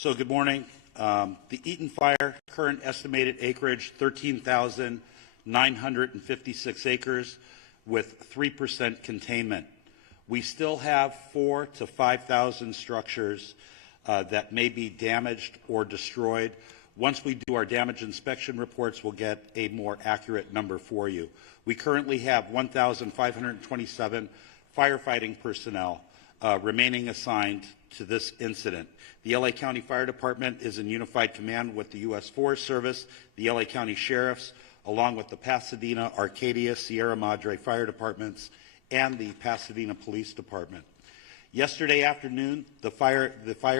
So good morning. The Eaton fire, current estimated acreage, 13,956 acres with 3% containment. We still have 4,000 to 5,000 structures that may be damaged or destroyed. Once we do our damage inspection reports, we'll get a more accurate number for you. We currently have 1,527 firefighting personnel remaining assigned to this incident. The LA County Fire Department is in unified command with the U.S. Forest Service, the LA County Sheriffs, along with the Pasadena, Arcadia, Sierra Madre Fire Departments, and the Pasadena Police Department. Yesterday afternoon, the fire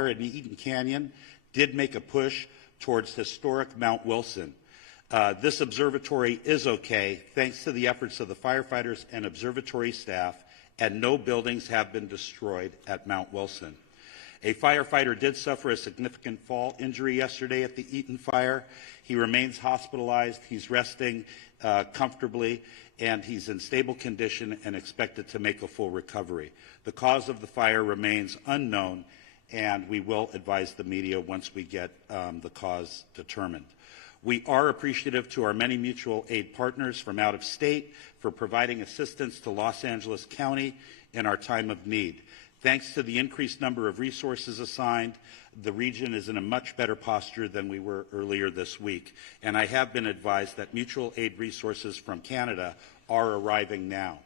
in Eaton Canyon did make a push towards historic Mount Wilson. This observatory is okay thanks to the efforts of the firefighters and observatory staff, and no buildings have been destroyed at Mount Wilson. A firefighter did suffer a significant fall injury yesterday at the Eaton fire. He remains hospitalized. He's resting comfortably, and he's in stable condition and expected to make a full recovery. The cause of the fire remains unknown, and we will advise the media once we get the cause determined. We are appreciative to our many mutual aid partners from out of state for providing assistance to Los Angeles County in our time of need. Thanks to the increased number of resources assigned, the region is in a much better posture than we were earlier this week. And I have been advised that mutual aid resources from Canada are arriving now.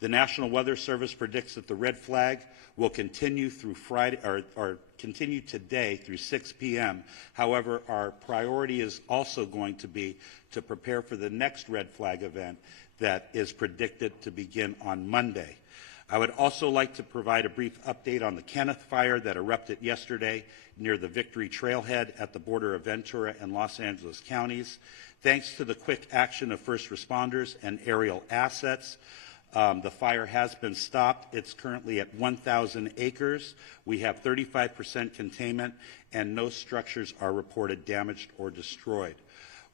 The National Weather Service predicts that the red flag will continue through Friday, or continue today through 6 p.m. However, our priority is also going to be to prepare for the next red flag event that is predicted to begin on Monday. I would also like to provide a brief update on the Kenneth fire that erupted yesterday near the Victory Trailhead at the border of Ventura and Los Angeles counties. Thanks to the quick action of first responders and aerial assets, the fire has been stopped. It's currently at 1,000 acres. We have 35% containment, and no structures are reported damaged or destroyed.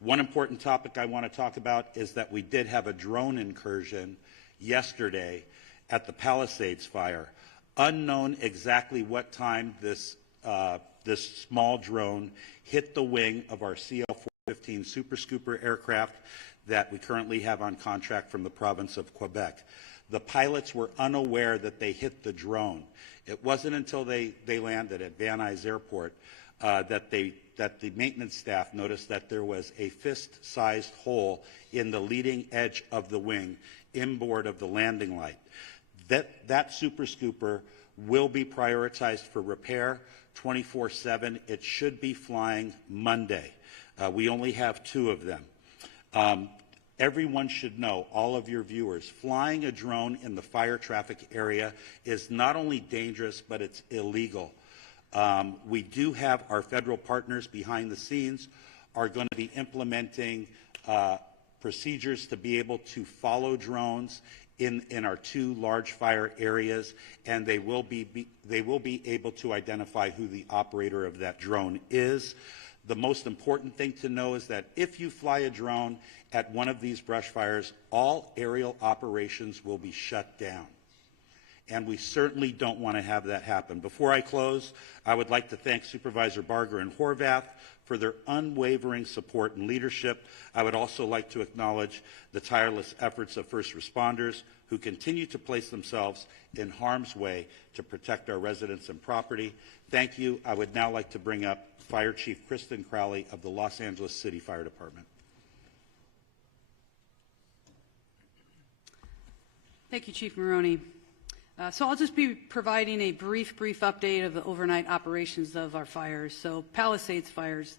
One important topic I want to talk about is that we did have a drone incursion yesterday at the Palisades fire. Unknown exactly what time this small drone hit the wing of our CL-415 Super Scooper aircraft that we currently have on contract from the province of Quebec. The pilots were unaware that they hit the drone. It wasn't until they landed at Van Nuys Airport that the maintenance staff noticed that there was a fist-sized hole in the leading edge of the wing inboard of the landing light. That Super Scooper will be prioritized for repair 24/7. It should be flying Monday. We only have 2 of them. Everyone should know, all of your viewers, flying a drone in the fire traffic area is not only dangerous, but it's illegal. We do have our federal partners behind the scenes are going to be implementing procedures to be able to follow drones in our 2 large fire areas, and they will be able to identify who the operator of that drone is. The most important thing to know is that if you fly a drone at one of these brush fires, all aerial operations will be shut down. And we certainly don't want to have that happen. Before I close, I would like to thank Supervisor Barger and Horvath for their unwavering support and leadership. I would also like to acknowledge the tireless efforts of first responders who continue to place themselves in harm's way to protect our residents and property. Thank you. I would now like to bring up Fire Chief Kristen Crowley of the Los Angeles City Fire Department. Thank you, Chief Maroney. So I'll just be providing a brief update of the overnight operations of our fires. So Palisades fires.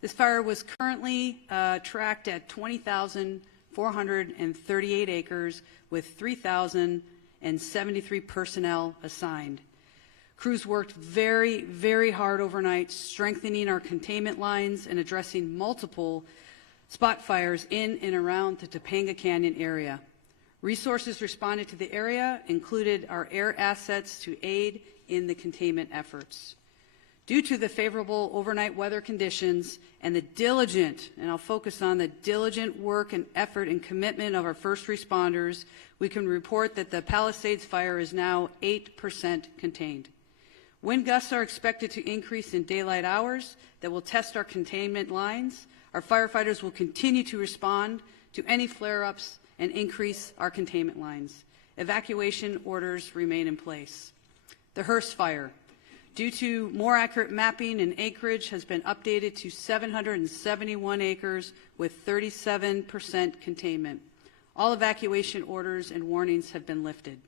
This fire was currently tracked at 20,438 acres with 3,073 personnel assigned. Crews worked very hard overnight, strengthening our containment lines and addressing multiple spot fires in and around the Topanga Canyon area. Resources responded to the area included our air assets to aid in the containment efforts. Due to the favorable overnight weather conditions and the diligent, and I'll focus on the diligent work and effort and commitment of our first responders, we can report that the Palisades fire is now 8% contained. Wind gusts are expected to increase in daylight hours that will test our containment lines. Our firefighters will continue to respond to any flare-ups and increase our containment lines. Evacuation orders remain in place. The Hearst fire, due to more accurate mapping and acreage, has been updated to 771 acres with 37% containment. All evacuation orders and warnings have been lifted.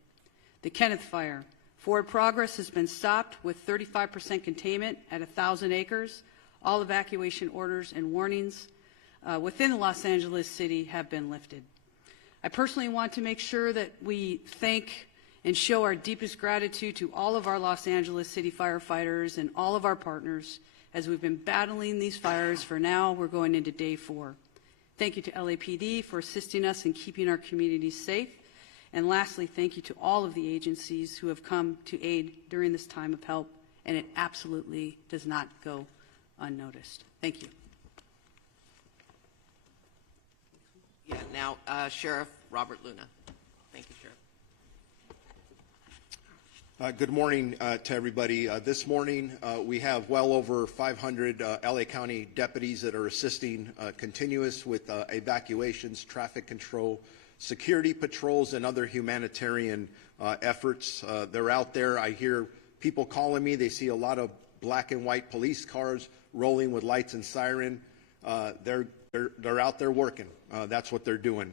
The Kenneth fire, forward progress has been stopped with 35% containment at 1,000 acres. All evacuation orders and warnings within Los Angeles City have been lifted. I personally want to make sure that we thank and show our deepest gratitude to all of our Los Angeles City firefighters and all of our partners as we've been battling these fires for now. We're going into day 4. Thank you to LAPD for assisting us in keeping our communities safe. And lastly, thank you to all of the agencies who have come to aid during this time of help, and it absolutely does not go unnoticed. Thank you. Yeah, now Sheriff Robert Luna. Thank you, Sheriff. Good morning to everybody. This morning we have well over 500 LA County deputies that are assisting continuous with evacuations, traffic control, security patrols, and other humanitarian efforts. They're out there. I hear people calling me. They see a lot of black and white police cars rolling with lights and siren. They're out there working. That's what they're doing.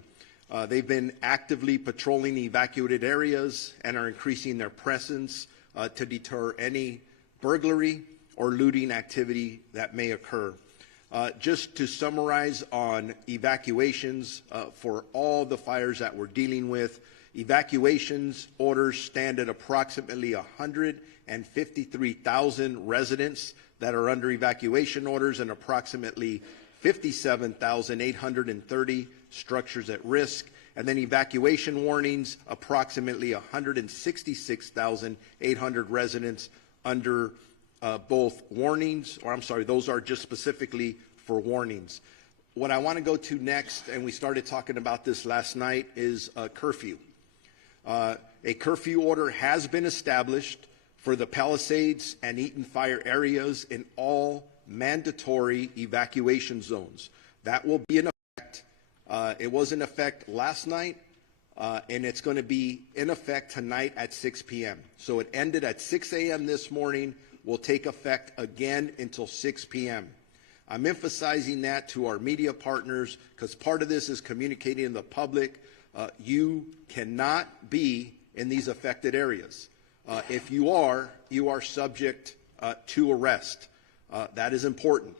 They've been actively patrolling the evacuated areas and are increasing their presence to deter any burglary or looting activity that may occur. Just to summarize on evacuations for all the fires that we're dealing with, evacuations orders stand at approximately 153,000 residents that are under evacuation orders and approximately 57,830 structures at risk, and then evacuation warnings, approximately 166,800 residents under both warnings, or I'm sorry, those are just specifically for warnings. What I want to go to next, and we started talking about this last night, is a curfew. A curfew order has been established for the Palisades and Eaton fire areas in all mandatory evacuation zones. That will be in effect. It was in effect last night, and it's going to be in effect tonight at 6 p.m. So it ended at 6 a.m. this morning, will take effect again until 6 p.m. I'm emphasizing that to our media partners because part of this is communicating to the public. You cannot be in these affected areas. If you are subject to arrest. That is important.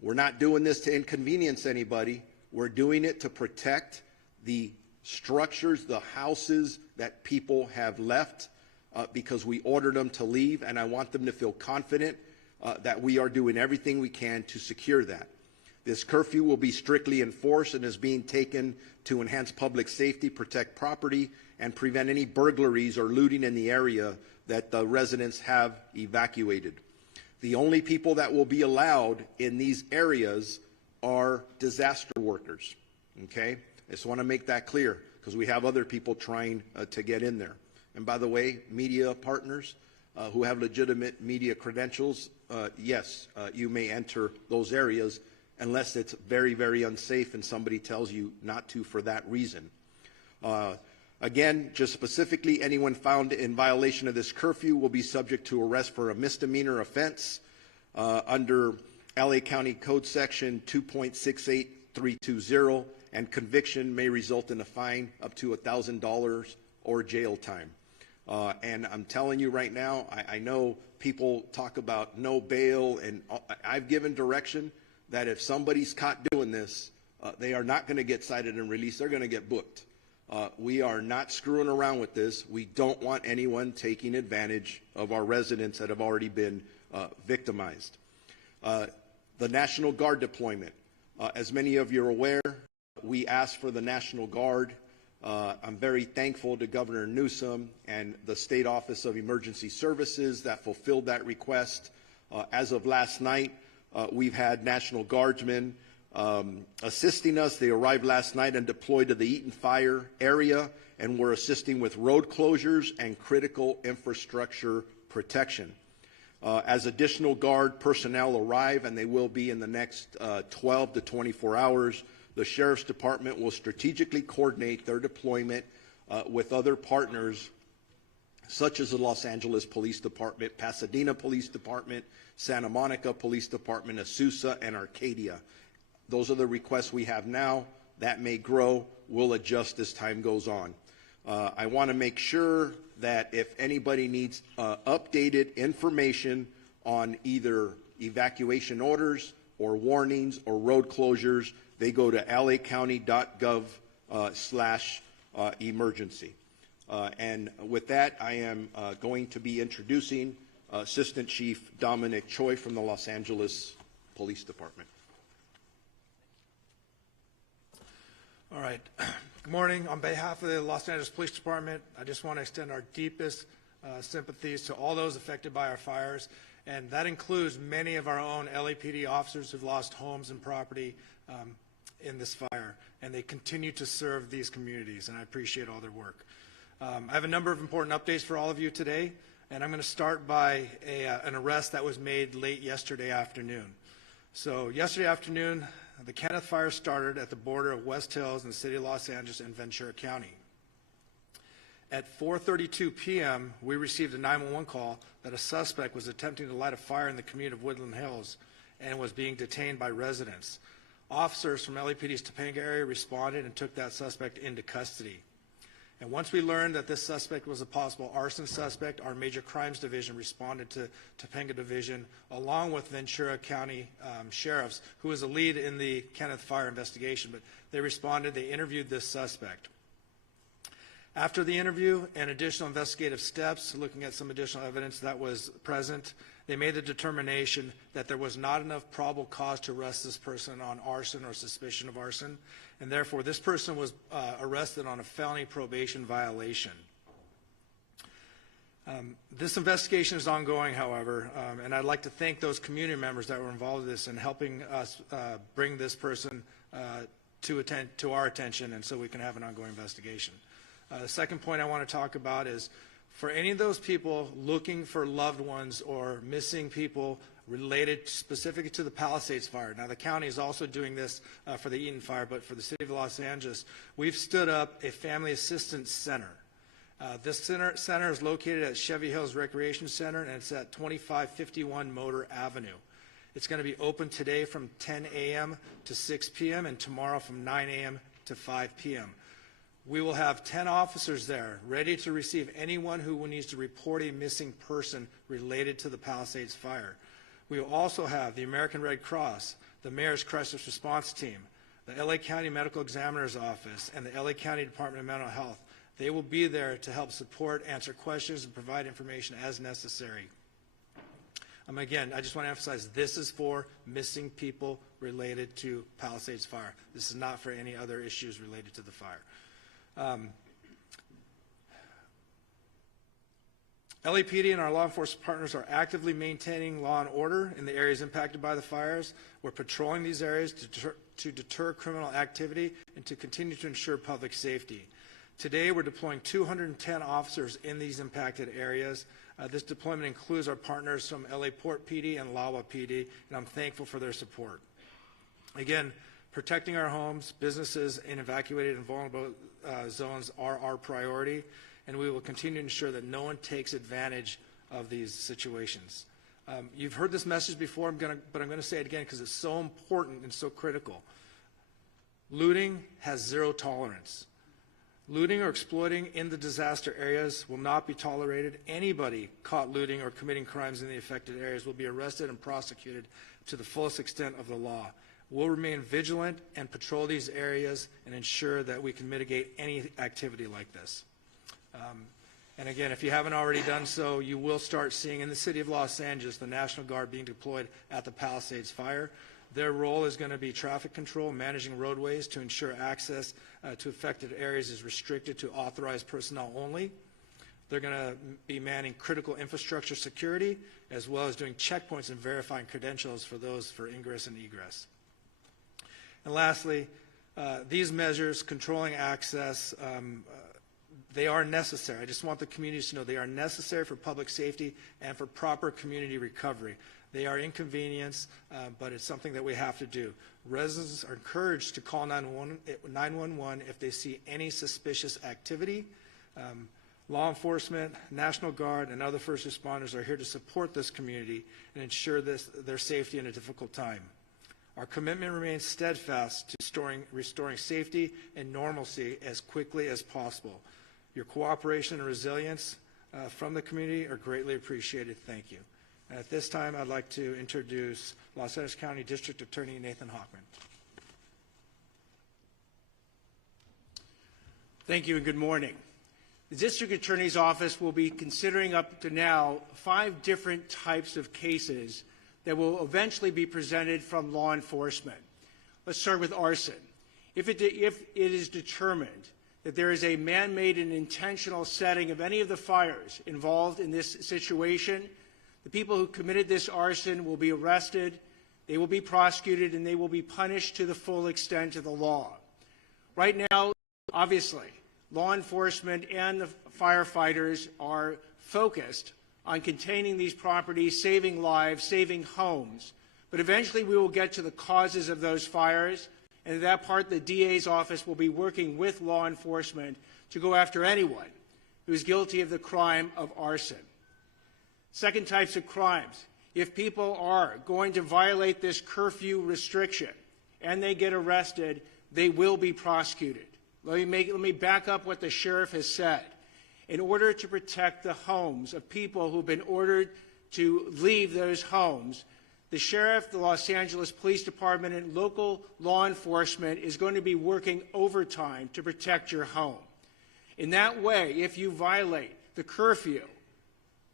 We're not doing this to inconvenience anybody. We're doing it to protect the structures, the houses that people have left because we ordered them to leave, and I want them to feel confident that we are doing everything we can to secure that. This curfew will be strictly enforced and is being taken to enhance public safety, protect property, and prevent any burglaries or looting in the area that the residents have evacuated. The only people that will be allowed in these areas are disaster workers, okay? I just want to make that clear because we have other people trying to get in there. And by the way, media partners who have legitimate media credentials, yes, you may enter those areas unless it's very, very unsafe and somebody tells you not to for that reason. Again, just specifically, anyone found in violation of this curfew will be subject to arrest for a misdemeanor offense under LA County Code Section 2.68320, and conviction may result in a fine up to $1,000 or jail time. And I'm telling you right now, I know people talk about no bail, and I've given direction that if somebody's caught doing this, they are not going to get cited and released. They're going to get booked. We are not screwing around with this. We don't want anyone taking advantage of our residents that have already been victimized. The National Guard deployment. As many of you are aware, we asked for the National Guard. I'm very thankful to Governor Newsroom and the State Office of Emergency Services that fulfilled that request. As of last night, we've had National Guardsmen assisting us. They arrived last night and deployed to the Eaton fire area, and were assisting with road closures and critical infrastructure protection. As additional guard personnel arrive, and they will be in the next 12 to 24 hours, the Sheriff's Department will strategically coordinate their deployment with other partners such as the Los Angeles Police Department, Pasadena Police Department, Santa Monica Police Department, Azusa, and Arcadia. Those are the requests we have now. That may grow. We'll adjust as time goes on. I want to make sure that if anybody needs updated information on either evacuation orders or warnings or road closures, they go to lacounty.gov/emergency. And with that, I am going to be introducing Assistant Chief Dominic Choi from the Los Angeles Police Department. All right. Good morning. On behalf of the Los Angeles Police Department, I just want to extend our deepest sympathies to all those affected by our fires, and that includes many of our own LAPD officers who've lost homes and property in this fire, and they continue to serve these communities, and I appreciate all their work. I have a number of important updates for all of you today, and I'm going to start by an arrest that was made late yesterday afternoon. So yesterday afternoon, the Kenneth fire started at the border of West Hills in the city of Los Angeles and Ventura County. At 4:32 p.m., we received a 911 call that a suspect was attempting to light a fire in the community of Woodland Hills and was being detained by residents. Officers from LAPD's Topanga area responded and took that suspect into custody. And once we learned that this suspect was a possible arson suspect, our Major Crimes Division responded to Topanga Division along with Ventura County sheriffs, who was a lead in the Kenneth fire investigation. But they responded, they interviewed this suspect. After the interview and additional investigative steps, looking at some additional evidence that was present, they made the determination that there was not enough probable cause to arrest this person on arson or suspicion of arson, and therefore this person was arrested on a felony probation violation. This investigation is ongoing, however, and I'd like to thank those community members that were involved in this and helping us bring this person to our attention, and so we can have an ongoing investigation. The second point I want to talk about is for any of those people looking for loved ones or missing people related specifically to the Palisades fire. Now, the county is also doing this for the Eaton fire, but for the city of Los Angeles, we've stood up a family assistance center. This center is located at Chevy Hills Recreation Center, and it's at 2551 Motor Avenue. It's going to be open today from 10 a.m. to 6 p.m. and tomorrow from 9 a.m. to 5 p.m. We will have 10 officers there ready to receive anyone who needs to report a missing person related to the Palisades fire. We will also have the American Red Cross, the Mayor's Crisis Response Team, the LA County Medical Examiner's Office, and the LA County Department of Mental Health. They will be there to help support, answer questions, and provide information as necessary. Again, I just want to emphasize this is for missing people related to Palisades fire. This is not for any other issues related to the fire. LAPD and our law enforcement partners are actively maintaining law and order in the areas impacted by the fires. We're patrolling these areas to deter criminal activity and to continue to ensure public safety. Today, we're deploying 210 officers in these impacted areas. This deployment includes our partners from LA Port PD and LAWA PD, and I'm thankful for their support. Again, protecting our homes, businesses, and evacuated and vulnerable zones are our priority, and we will continue to ensure that no one takes advantage of these situations. You've heard this message before, but I'm going to say it again because it's so important and so critical. Looting has zero tolerance. Looting or exploiting in the disaster areas will not be tolerated. Anybody caught looting or committing crimes in the affected areas will be arrested and prosecuted to the fullest extent of the law. We'll remain vigilant and patrol these areas and ensure that we can mitigate any activity like this. And again, if you haven't already done so, you will start seeing in the city of Los Angeles the National Guard being deployed at the Palisades fire. Their role is going to be traffic control, managing roadways to ensure access to affected areas is restricted to authorized personnel only. They're going to be manning critical infrastructure security, as well as doing checkpoints and verifying credentials for those for ingress and egress. And lastly, these measures controlling access, They are necessary. I just want the communities to know they are necessary for public safety and for proper community recovery. They are inconvenience, but it's something that we have to do. Residents are encouraged to call 911 if they see any suspicious activity. Law enforcement, National Guard, and other first responders are here to support this community and ensure their safety in a difficult time. Our commitment remains steadfast to restoring safety and normalcy as quickly as possible. Your cooperation and resilience from the community are greatly appreciated. Thank you. And at this time, I'd like to introduce Los Angeles County District Attorney Nathan Hochman. Thank you and good morning. The District Attorney's Office will be considering up to now 5 different types of cases that will eventually be presented from law enforcement. Let's start with arson. If it is determined that there is a man-made and intentional setting of any of the fires involved in this situation, the people who committed this arson will be arrested, they will be prosecuted, and they will be punished to the full extent of the law. Right now, obviously, law enforcement and the firefighters are focused on containing these properties, saving lives, saving homes. But eventually we will get to the causes of those fires, and at that part the DA's office will be working with law enforcement to go after anyone who is guilty of the crime of arson. Second types of crimes. If people are going to violate this curfew restriction and they get arrested, they will be prosecuted. Let me back up what the sheriff has said. In order to protect the homes of people who've been ordered to leave those homes, the sheriff, the Los Angeles Police Department, and local law enforcement is going to be working overtime to protect your home. In that way, if you violate the curfew,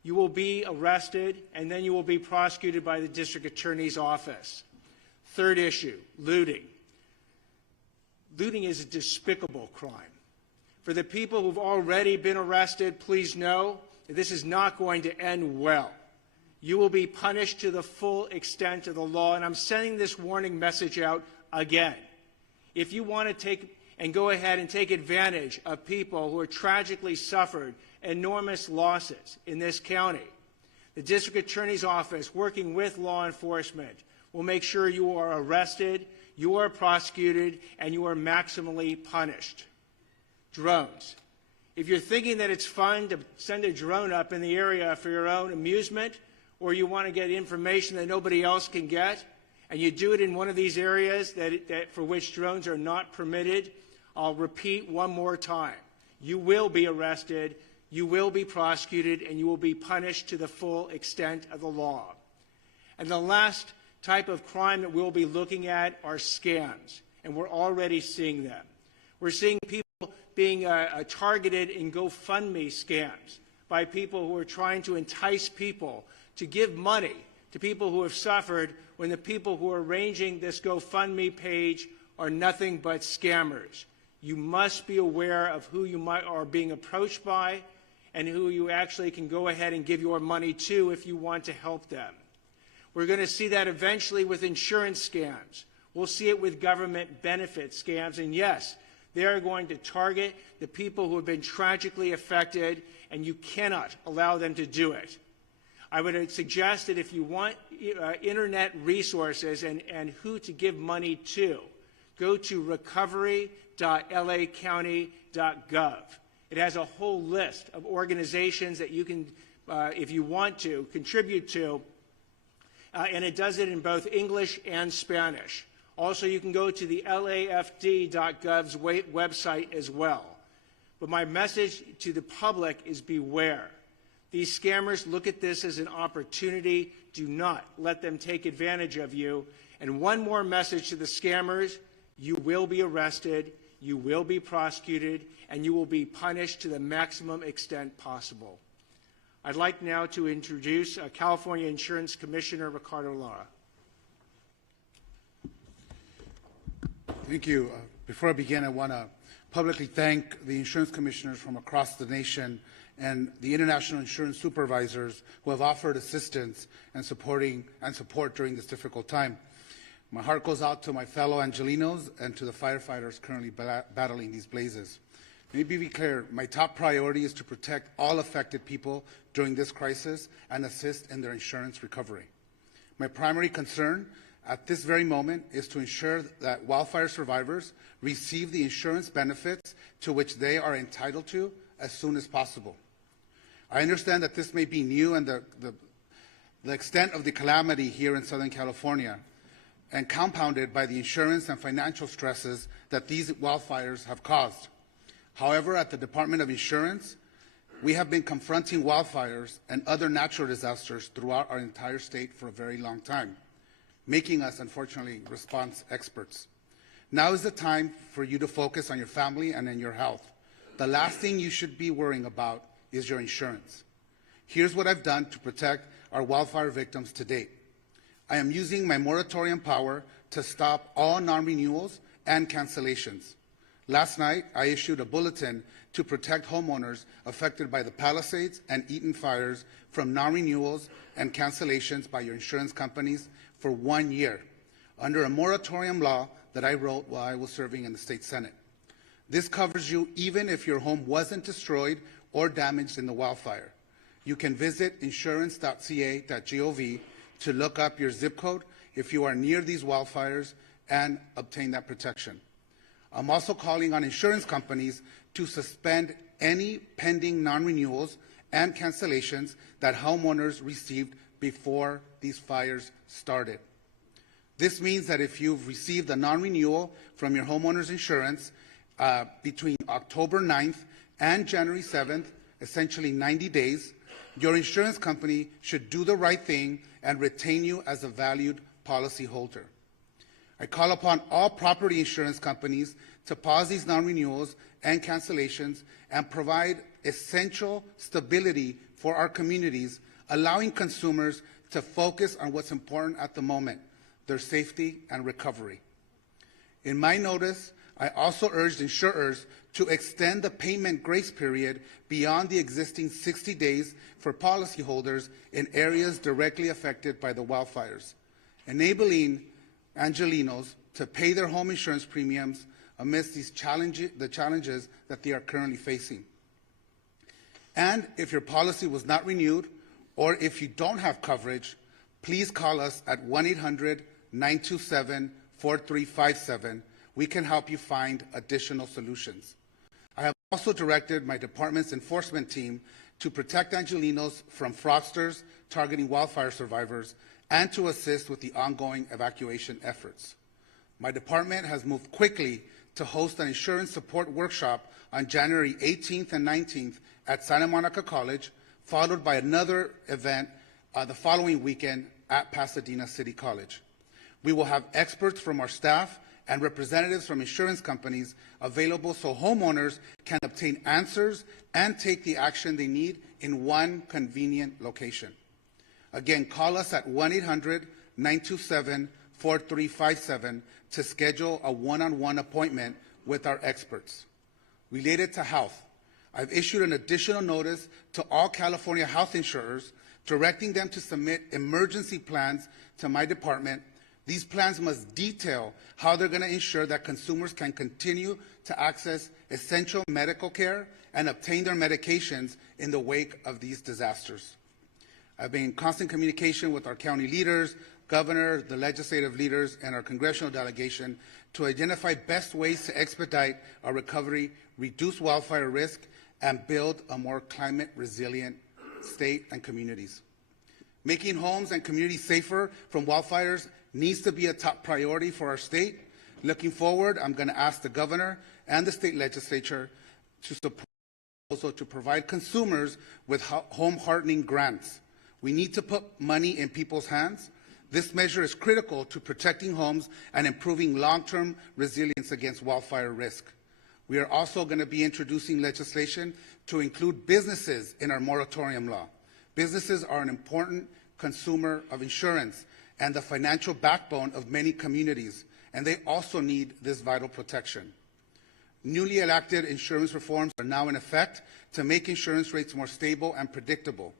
you will be arrested and then you will be prosecuted by the district attorney's office. Third issue, looting. Looting is a despicable crime. For the people who've already been arrested, please know that this is not going to end well. You will be punished to the full extent of the law, and I'm sending this warning message out again. If you want to take and go ahead and take advantage of people who have tragically suffered enormous losses in this county, the district attorney's office, working with law enforcement, will make sure you are arrested, you are prosecuted, and you are maximally punished. Drones. If you're thinking that it's fun to send a drone up in the area for your own amusement, or you want to get information that nobody else can get, and you do it in one of these areas for which drones are not permitted, I'll repeat one more time. You will be arrested, you will be prosecuted, and you will be punished to the full extent of the law. And the last type of crime that we'll be looking at are scams, and we're already seeing them. We're seeing people being targeted in GoFundMe scams by people who are trying to entice people to give money to people who have suffered, when the people who are arranging this GoFundMe page are nothing but scammers. You must be aware of who you are being approached by and who you actually can go ahead and give your money to if you want to help them. We're going to see that eventually with insurance scams. We'll see it with government benefit scams. And yes, they are going to target the people who have been tragically affected, and you cannot allow them to do it. I would suggest that if you want internet resources and who to give money to, go to recovery.lacounty.gov. It has a whole list of organizations that you can, if you want to, contribute to, and it does it in both English and Spanish. Also, you can go to the LAFD.gov's website as well. But my message to the public is beware. These scammers look at this as an opportunity. Do not let them take advantage of you. And one more message to the scammers: you will be arrested, you will be prosecuted, and you will be punished to the maximum extent possible. I'd like now to introduce California Insurance Commissioner Ricardo Lara. Thank you. Before I begin, I want to publicly thank the insurance commissioners from across the nation and the international insurance supervisors who have offered assistance and support during this difficult time. My heart goes out to my fellow Angelinos and to the firefighters currently battling these blazes. Let me be clear, my top priority is to protect all affected people during this crisis and assist in their insurance recovery. My primary concern at this very moment is to ensure that wildfire survivors receive the insurance benefits to which they are entitled to as soon as possible. I understand that this may be new and the extent of the calamity here in Southern California, and compounded by the insurance and financial stresses that these wildfires have caused. However, at the Department of Insurance, we have been confronting wildfires and other natural disasters throughout our entire state for a very long time, making us, unfortunately, response experts. Now is the time for you to focus on your family and on your health. The last thing you should be worrying about is your insurance. Here's what I've done to protect our wildfire victims to date. I am using my moratorium power to stop all non-renewals and cancellations. Last night, I issued a bulletin to protect homeowners affected by the Palisades and Eaton fires from non-renewals and cancellations by your insurance companies for 1 year, under a moratorium law that I wrote while I was serving in the state Senate. This covers you even if your home wasn't destroyed or damaged in the wildfire. You can visit insurance.ca.gov to look up your zip code if you are near these wildfires and obtain that protection. I'm also calling on insurance companies to suspend any pending non-renewals and cancellations that homeowners received before these fires started. This means that if you've received a non-renewal from your homeowner's insurance between October 9th and January 7th, essentially 90 days, your insurance company should do the right thing and retain you as a valued policyholder. I call upon all property insurance companies to pause these non-renewals and cancellations and provide essential stability for our communities, allowing consumers to focus on what's important at the moment, their safety and recovery. In my notice, I also urged insurers to extend the payment grace period beyond the existing 60 days for policyholders in areas directly affected by the wildfires, enabling Angelenos to pay their home insurance premiums amidst the challenges that they are currently facing. And if your policy was not renewed, or if you don't have coverage, please call us at 1-800-927-4357. We can help you find additional solutions. I have also directed my department's enforcement team to protect Angelenos from fraudsters targeting wildfire survivors and to assist with the ongoing evacuation efforts. My department has moved quickly to host an insurance support workshop on January 18th and 19th at Santa Monica College, followed by another event the following weekend at Pasadena City College. We will have experts from our staff and representatives from insurance companies available so homeowners can obtain answers and take the action they need in one convenient location. Again, call us at 1-800-927-4357 to schedule a one-on-one appointment with our experts. Related to health, I've issued an additional notice to all California health insurers directing them to submit emergency plans to my department. These plans must detail how they're going to ensure that consumers can continue to access essential medical care and obtain their medications in the wake of these disasters. I've been in constant communication with our county leaders, governor, the legislative leaders, and our congressional delegation to identify best ways to expedite our recovery, reduce wildfire risk, and build a more climate resilient state and communities. Making homes and communities safer from wildfires needs to be a top priority for our state. Looking forward, I'm going to ask the governor and the state legislature to support also to provide consumers with home hardening grants. We need to put money in people's hands. This measure is critical to protecting homes and improving long-term resilience against wildfire risk. We are also going to be introducing legislation to include businesses in our moratorium law. Businesses are an important consumer of insurance and the financial backbone of many communities, and they also need this vital protection. Newly enacted insurance reforms are now in effect to make insurance rates more stable and predictable.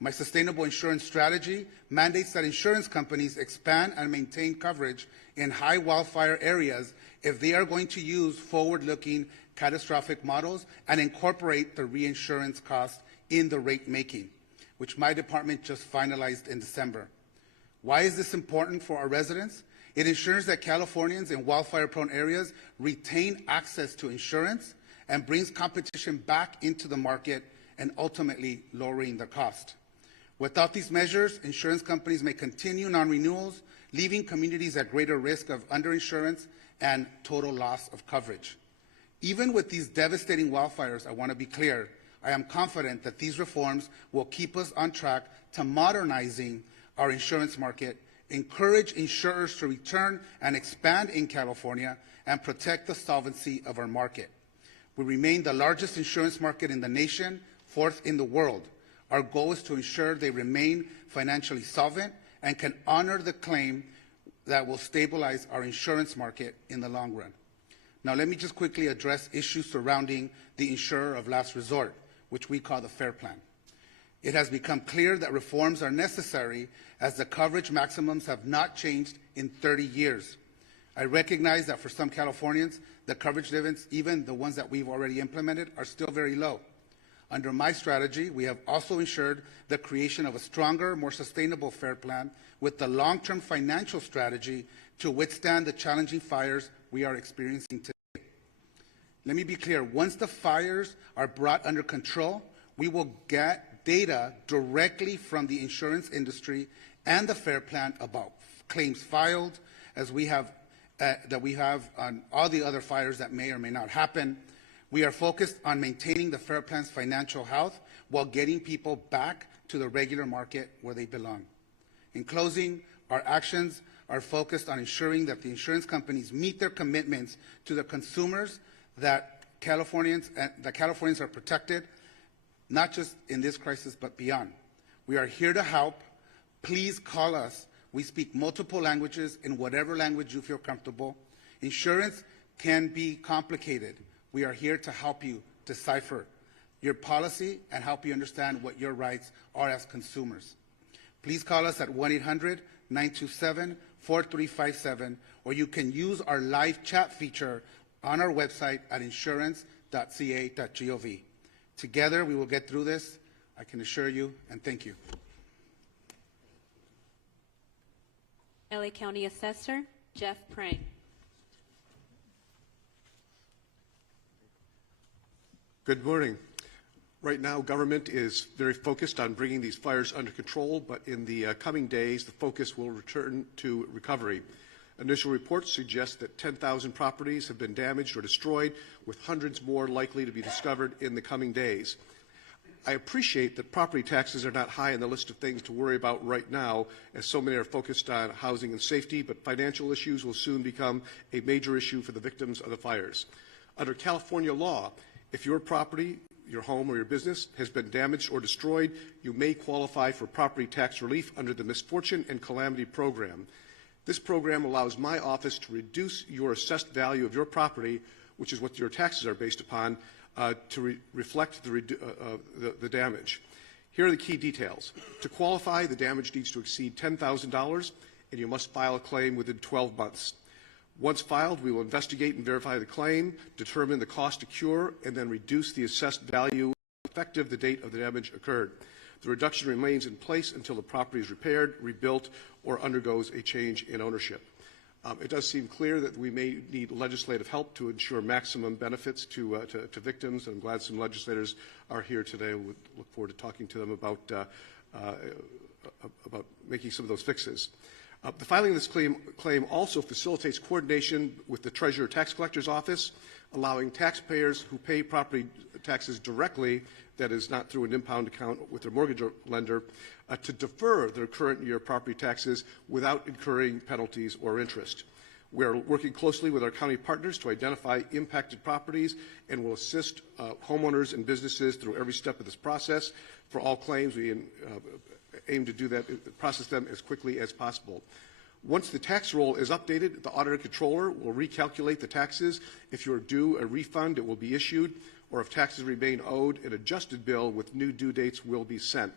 My sustainable insurance strategy mandates that insurance companies expand and maintain coverage in high wildfire areas if they are going to use forward-looking catastrophic models and incorporate the reinsurance cost in the rate making, which my department just finalized in December. Why is this important for our residents? It ensures that Californians in wildfire-prone areas retain access to insurance and brings competition back into the market and ultimately lowering the cost. Without these measures, insurance companies may continue non-renewals, leaving communities at greater risk of underinsurance and total loss of coverage. Even with these devastating wildfires, I want to be clear, I am confident that these reforms will keep us on track to modernizing our insurance market, encourage insurers to return and expand in California, and protect the solvency of our market. We remain the largest insurance market in the nation, fourth in the world. Our goal is to ensure they remain financially solvent and can honor the claim that will stabilize our insurance market in the long run. Now, let me just quickly address issues surrounding the insurer of last resort, which we call the FAIR Plan. It has become clear that reforms are necessary as the coverage maximums have not changed in 30 years. I recognize that for some Californians, the coverage limits, even the ones that we've already implemented, are still very low. Under my strategy, we have also ensured the creation of a stronger, more sustainable FAIR Plan with the long-term financial strategy to withstand the challenging fires we are experiencing today. Let me be clear, once the fires are brought under control, we will get data directly from the insurance industry and the FAIR Plan about claims filed, as we have on all the other fires that may or may not happen. We are focused on maintaining the FAIR Plan's financial health while getting people back to the regular market where they belong. In closing, our actions are focused on ensuring that the insurance companies meet their commitments to the consumers, that Californians are protected, not just in this crisis, but beyond. We are here to help. Please call us. We speak multiple languages in whatever language you feel comfortable. Insurance can be complicated. We are here to help you decipher your policy and help you understand what your rights are as consumers. Please call us at 1-800-927-4357, or you can use our live chat feature on our website at insurance.ca.gov. Together, we will get through this, I can assure you, and thank you. LA County Assessor Jeff Prang. Good morning. Right now, government is very focused on bringing these fires under control, but in the coming days, the focus will return to recovery. Initial reports suggest that 10,000 properties have been damaged or destroyed, with hundreds more likely to be discovered in the coming days. I appreciate that property taxes are not high on the list of things to worry about right now, as so many are focused on housing and safety, but financial issues will soon become a major issue for the victims of the fires. Under California law, if your property, your home or your business has been damaged or destroyed, you may qualify for property tax relief under the Misfortune and Calamity Program. This program allows my office to reduce your assessed value of your property, which is what your taxes are based upon, to reflect the damage. Here are the key details. To qualify, the damage needs to exceed $10,000, and you must file a claim within 12 months. Once filed, we will investigate and verify the claim, determine the cost to cure, and then reduce the assessed value effective the date of the damage occurred. The reduction remains in place until the property is repaired, rebuilt, or undergoes a change in ownership. It does seem clear that we may need legislative help to ensure maximum benefits to victims, and I'm glad some legislators are here today. We look forward to talking to them about making some of those fixes. The filing of this claim also facilitates coordination with the Treasurer Tax Collector's Office, allowing taxpayers who pay property taxes directly, that is not through an impound account with their mortgage lender, to defer their current year property taxes without incurring penalties or interest. We are working closely with our county partners to identify impacted properties and will assist homeowners and businesses through every step of this process. For all claims, we aim to do that, process them as quickly as possible. Once the tax roll is updated, the auditor controller will recalculate the taxes. If you're due a refund, it will be issued, or if taxes remain owed, an adjusted bill with new due dates will be sent.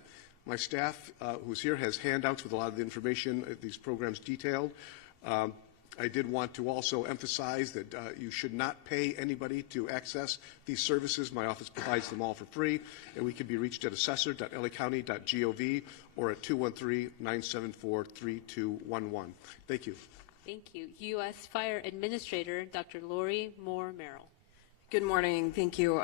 My staff, who's here, has handouts with a lot of the information these programs detailed. I did want to also emphasize that you should not pay anybody to access these services. My office provides them all for free, and we can be reached at assessor.lacounty.gov or at 213-974-3211. Thank you. Thank you. U.S. Fire Administrator Dr. Lori Moore Merrill. Good morning. Thank you.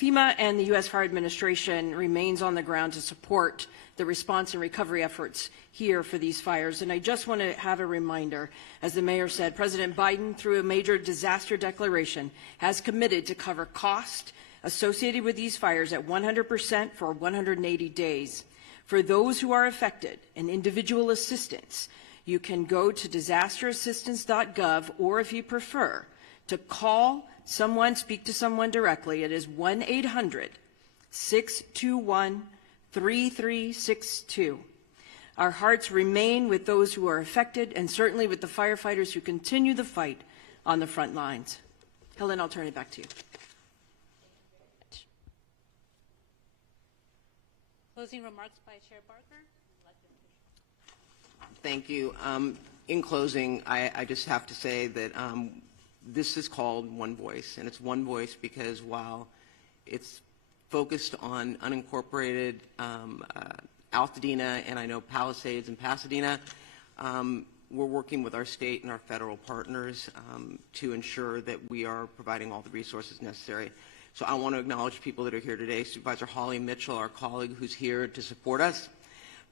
FEMA and the U.S. Fire Administration remains on the ground to support the response and recovery efforts here for these fires. And I just want to have a reminder, as the mayor said, President Biden, through a major disaster declaration, has committed to cover cost associated with these fires at 100% for 180 days. For those who are affected and individual assistance, you can go to disasterassistance.gov, or if you prefer, to call someone, speak to someone directly. It is 1-800-621-3362. Our hearts remain with those who are affected, and certainly with the firefighters who continue the fight on the front lines. Helen, I'll turn it back to you. Closing remarks by Chair Barker. Thank you. In closing, I just have to say that this is called One Voice, and it's One Voice because while it's focused on unincorporated Altadena and I know Palisades and Pasadena, we're working with our state and our federal partners to ensure that we are providing all the resources necessary. So I want to acknowledge people that are here today. Supervisor Holly Mitchell, our colleague who's here to support us.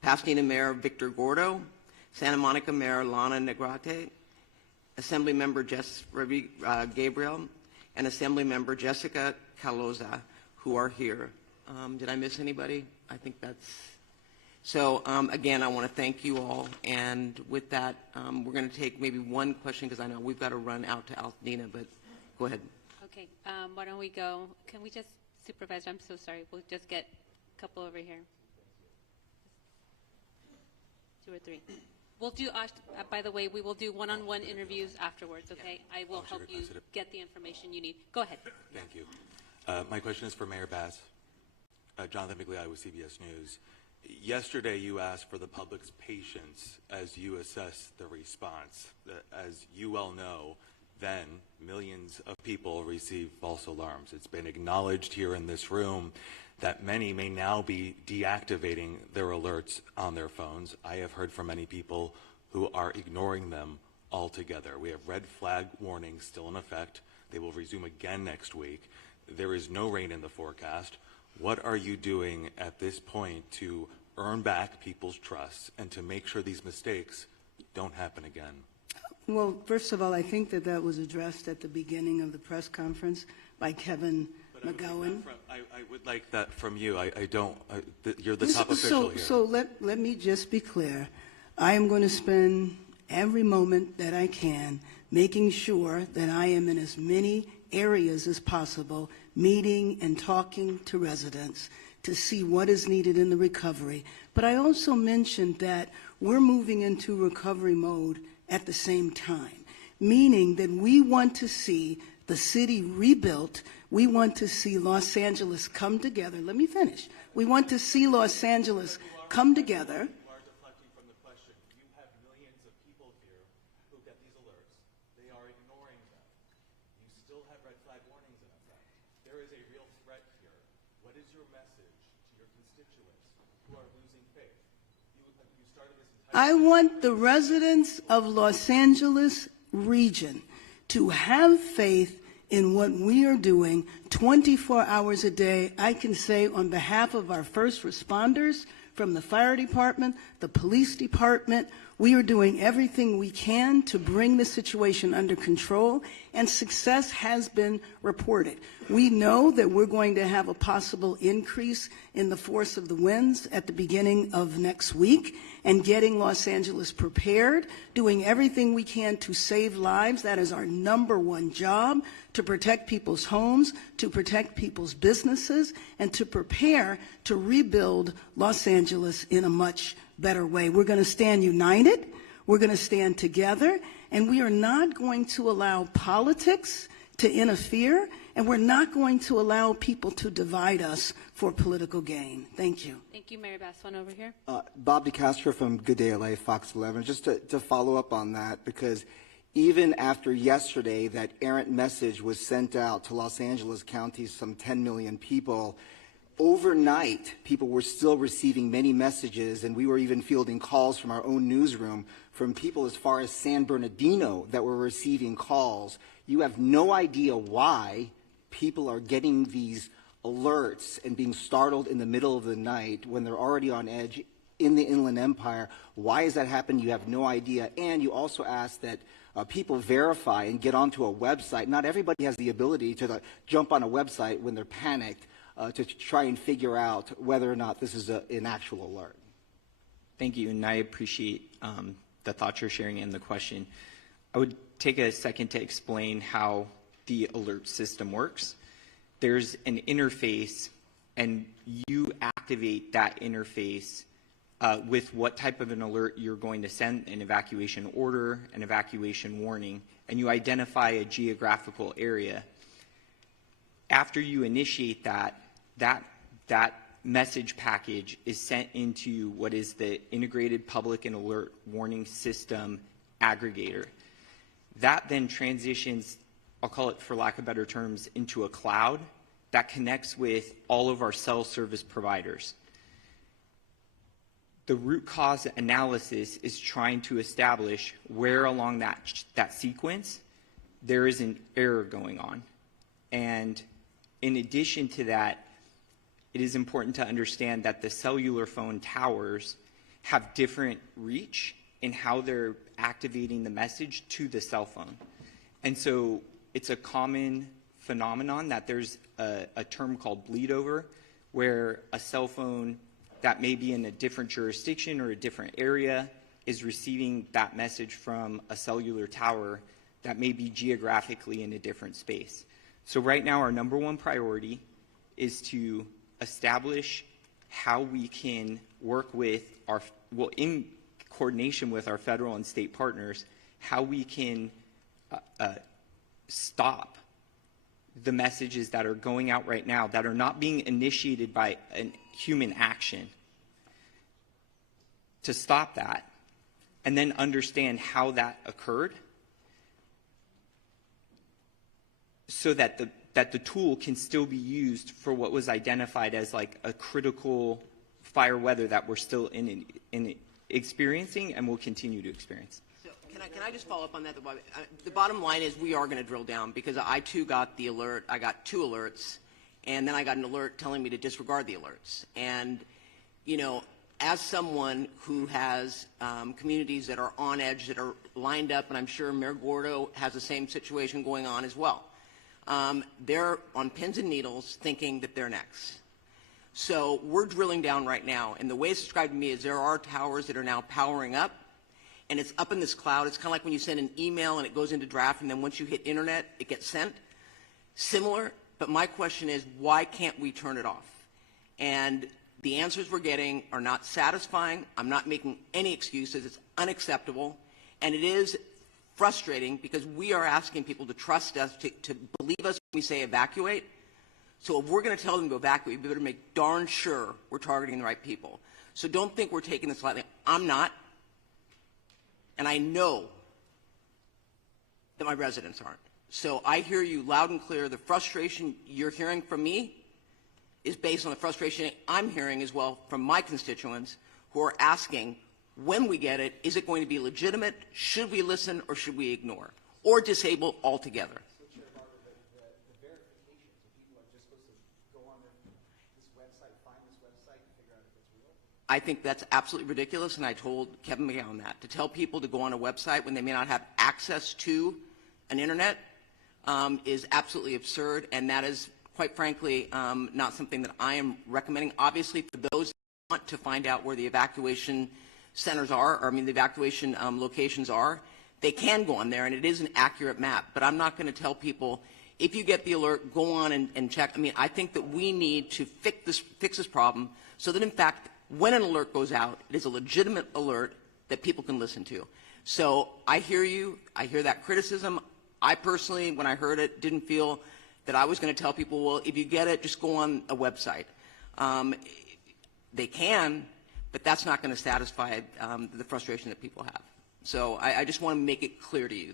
Pasadena Mayor Victor Gordo, Santa Monica Mayor Lana Negrete, Assembly Member Jess Gabriel, and Assembly Member Jessica Caloza, who are here. Did I miss anybody? I think that's... So, again, I want to thank you all. And with that, we're going to take maybe one question because I know we've got to run out to Altadena, but go ahead. Okay, why don't we go? Can we just, Supervisor, I'm so sorry. We'll just get a couple over here. 2 or 3. We'll do, by the way, we will do one-on-one interviews afterwards, okay? I will help you get the information you need. Go ahead. Thank you. My question is for Mayor Bass. Jonathan Migliotti with CBS News. Yesterday, you asked for the public's patience as you assess the response. As you well know, then millions of people receive false alarms. It's been acknowledged here in this room that many may now be deactivating their alerts on their phones. I have heard from many people who are ignoring them altogether. We have red flag warnings still in effect. They will resume again next week. There is no rain in the forecast. What are you doing at this point to earn back people's trust and to make sure these mistakes don't happen again? Well, first of all, I think that was addressed at the beginning of the press conference by Kevin McGowan. I would like that from you. I don't, you're the top official here. So let me just be clear. I am going to spend every moment that I can making sure that I am in as many areas as possible, meeting and talking to residents to see what is needed in the recovery. But I also mentioned that we're moving into recovery mode at the same time, meaning that we want to see the city rebuilt. We want to see Los Angeles come together. Let me finish. We want to see Los Angeles come together. You are deflecting from the question. You have millions of people here who get these alerts. They are ignoring them. You still have red flag warnings in effect. There is a real threat here. What is your message to your constituents who are losing faith? You started this entire... I want the residents of Los Angeles region to have faith in what we are doing 24 hours a day. I can say on behalf of our first responders from the fire department, the police department, we are doing everything we can to bring the situation under control, and success has been reported. We know that we're going to have a possible increase in the force of the winds at the beginning of next week, and getting Los Angeles prepared, doing everything we can to save lives. That is our #1 job, to protect people's homes, to protect people's businesses, and to prepare to rebuild Los Angeles in a much better way. We're going to stand united, we're going to stand together, and we are not going to allow politics to interfere, and we're not going to allow people to divide us for political gain. Thank you. Thank you, Mayor Bass. One over here. Bob DeCastro from Good Day LA, Fox 11. Just to follow up on that, because Even after yesterday, that errant message was sent out to Los Angeles County, some 10 million people, overnight, people were still receiving many messages, and we were even fielding calls from our own newsroom from people as far as San Bernardino that were receiving calls. You have no idea why people are getting these alerts and being startled in the middle of the night when they're already on edge in the Inland Empire. Why has that happened? You have no idea. And you also ask that people verify and get onto a website. Not everybody has the ability to jump on a website when they're panicked to try and figure out whether or not this is an actual alert. Thank you, and I appreciate the thoughts you're sharing and the question. I would take a second to explain how the alert system works. There's an interface, and you activate that interface with what type of an alert you're going to send, an evacuation order, an evacuation warning, and you identify a geographical area. After you initiate that message package is sent into what is the Integrated Public and Alert Warning System aggregator. That then transitions, I'll call it for lack of better terms, into a cloud that connects with all of our cell service providers. The root cause analysis is trying to establish where along that sequence there is an error going on. And in addition to that, it is important to understand that the cellular phone towers have different reach in how they're activating the message to the cell phone. And so it's a common phenomenon that there's a term called bleed over, where a cell phone that may be in a different jurisdiction or a different area is receiving that message from a cellular tower that may be geographically in a different space. So right now our number one priority is to establish how we can work with in coordination with our federal and state partners, how we can stop the messages that are going out right now that are not being initiated by a human action, to stop that, and then understand how that occurred so that the tool can still be used for what was identified as like a critical fire weather that we're still in experiencing and will continue to experience. So can I just follow up on that? The bottom line is we are going to drill down, because I too got the alert. I got 2 alerts, and then I got an alert telling me to disregard the alerts. And, you know, as someone who has communities that are on edge, that are lined up, and I'm sure Mayor Gordo has the same situation going on as well, they're on pins and needles thinking that they're next. So we're drilling down right now, and the way it's described to me is there are towers that are now powering up, and it's up in this cloud. It's kind of like when you send an email and it goes into draft, and then once you hit internet, it gets sent. Similar, but my question is, why can't we turn it off? And the answers we're getting are not satisfying. I'm not making any excuses. It's unacceptable, and it is frustrating because we are asking people to trust us, to believe us when we say evacuate. So if we're going to tell them to evacuate, we better make darn sure we're targeting the right people. So don't think we're taking this lightly. I'm not. And I know that my residents aren't. So I hear you loud and clear. The frustration you're hearing from me is based on the frustration I'm hearing as well from my constituents who are asking, when we get it, is it going to be legitimate? Should we listen or should we ignore? Or disable altogether? I think that's absolutely ridiculous, and I told Kevin McGowan that. To tell people to go on a website when they may not have access to an internet is absolutely absurd, and that is, quite frankly, not something that I am recommending. Obviously, for those who want to find out where the evacuation centers are, or I mean the evacuation locations are, they can go on there, and it is an accurate map. But I'm not going to tell people, if you get the alert, go on and check. I mean, I think that we need to fix this problem so that, in fact, when an alert goes out, it is a legitimate alert that people can listen to. So I hear you. I hear that criticism. I personally, when I heard it, didn't feel that I was going to tell people, well, if you get it, just go on a website. They can, but that's not going to satisfy the frustration that people have. So I just want to make it clear to you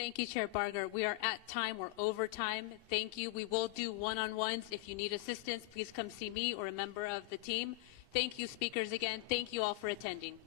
Thank you, Chair Barger. We are at time. We're over time. Thank you. We will do one-on-ones. If you need assistance, please come see me or a member of the team. Thank you, speakers, again. Thank you all for attending.